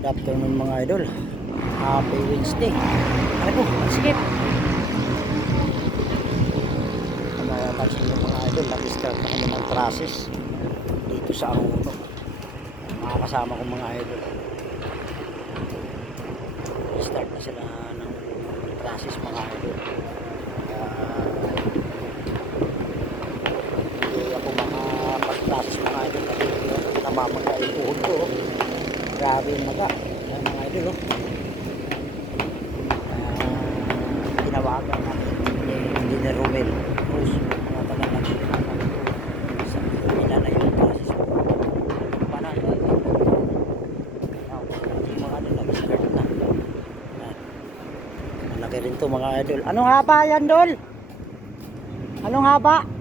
Good afternoon mga idol. Happy Wednesday. Ano po? Skip. Mga pansin nyo mga idol, nag-start na kami ng process dito sa Anguno. Mga kasama ko mga idol. Start na sila ng process mga idol. Kaya hindi ako mga pag-process mga idol kasi namamaga yung puhod ko. Grabe yung maga. Ayan mga idol oh. Ah, tinawagan na ni Engineer Romel Cruz mga taga nagpinata sa na yung process ko. Pa na. Yung mga idol nag-start na. Ayan. Malaki rin to mga idol. Anong haba yan, Dol? Anong haba?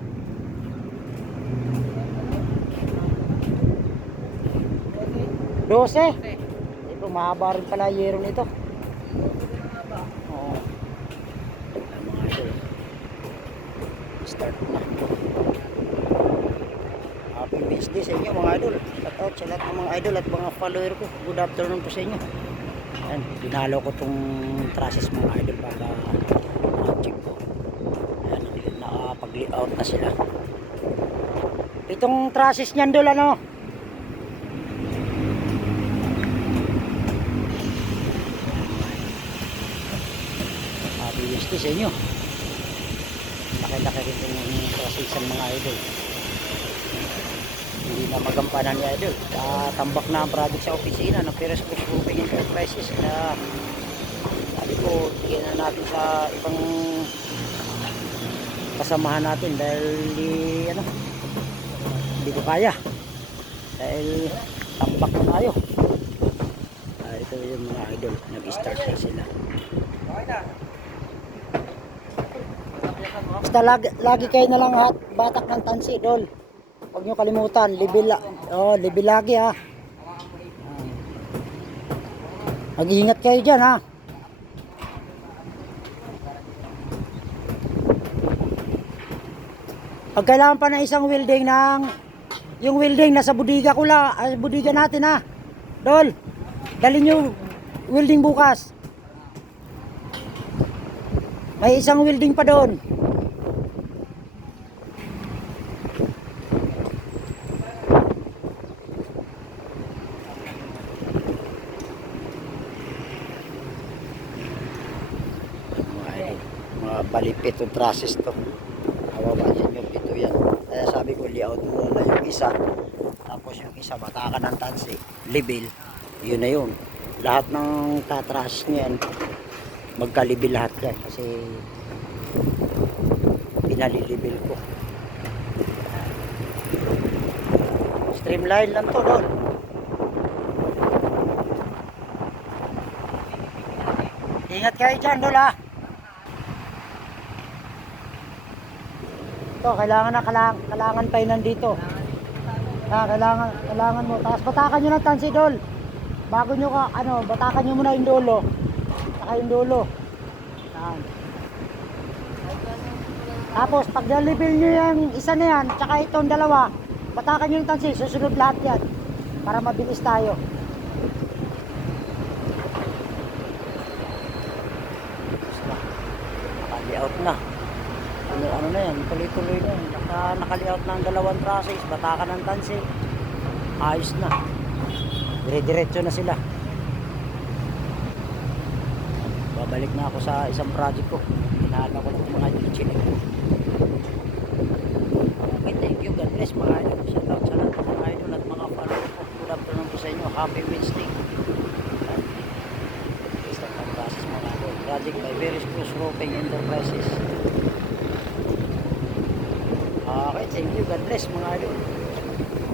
Dose? Ito, mahaba rin pala yero nito. Oo. Start na. Happy Wednesday sa inyo mga idol. Shout out sa lahat ng mga idol at mga follower ko. Good afternoon po sa inyo. Ayan, dinalo ko tong trusses mga idol para ma-check ko. Ayan, nakapag-layout na sila. Itong trusses niyan dol ano? Wednesday sa inyo. Laki-laki rin itong trussesan mga idol. Hindi na magampanan ni idol. Tatambak na ang project sa opisina ng Perez Cruz Roofing Enterprises. Kaya sabi ko, bigyan na natin sa ibang kasamahan natin dahil ano, hindi ko kaya. Dahil tambak na tayo. Ah, ito yung mga idol. Nag-start na sila. Basta lagi, lagi kayo na lang hat, batak ng tansi, dol. Huwag nyo kalimutan, libil, la- oh, libil lagi ha. Mag-iingat kayo dyan ha. Pag kailangan pa ng isang welding ng yung welding nasa budiga ko la, ah, budiga natin ha. Dol, dali nyo welding bukas. May isang welding pa doon. mga idol, mga palipit yung process to. Kawawa yan yung pito yan. Kaya sabi ko layout muna yung isa. Tapos yung isa batakan ng tansi. Libil. Yun na yun. Lahat ng tatras niyan magkalibil lahat yan. Kasi pinalilibil ko. Streamline lang to doon. Ingat kayo dyan doon ha Ito, kailangan na, kailangan, kailangan pa yun nandito. Ah, kailangan, kailangan mo. Tapos batakan nyo ng tansidol. Bago nyo ka, ano, batakan nyo muna yung dulo. Saka yung dulo. Yan. Tapos, pag na-level nyo yung isa na yan, tsaka itong dalawa, batakan nyo yung tansi, susunod lahat yan. Para mabilis tayo. Naka-layout na ano, ano na yan, tuloy-tuloy na yan. Naka, nakalayout na ang dalawang trusses, batakan ng tansi. Ayos na. Dire-diretso na sila. Babalik na ako sa isang project ko. Hinahala ko lang mga chichinig ko. Okay, thank you. God bless mga idol. Shout out sa lahat ng mga idol at mga follower ko. Good afternoon po sa inyo. Happy Wednesday. Ng process mga idol. Project by Veris Cruz Roofing Enterprises. Okay, thank you. God bless mga idol.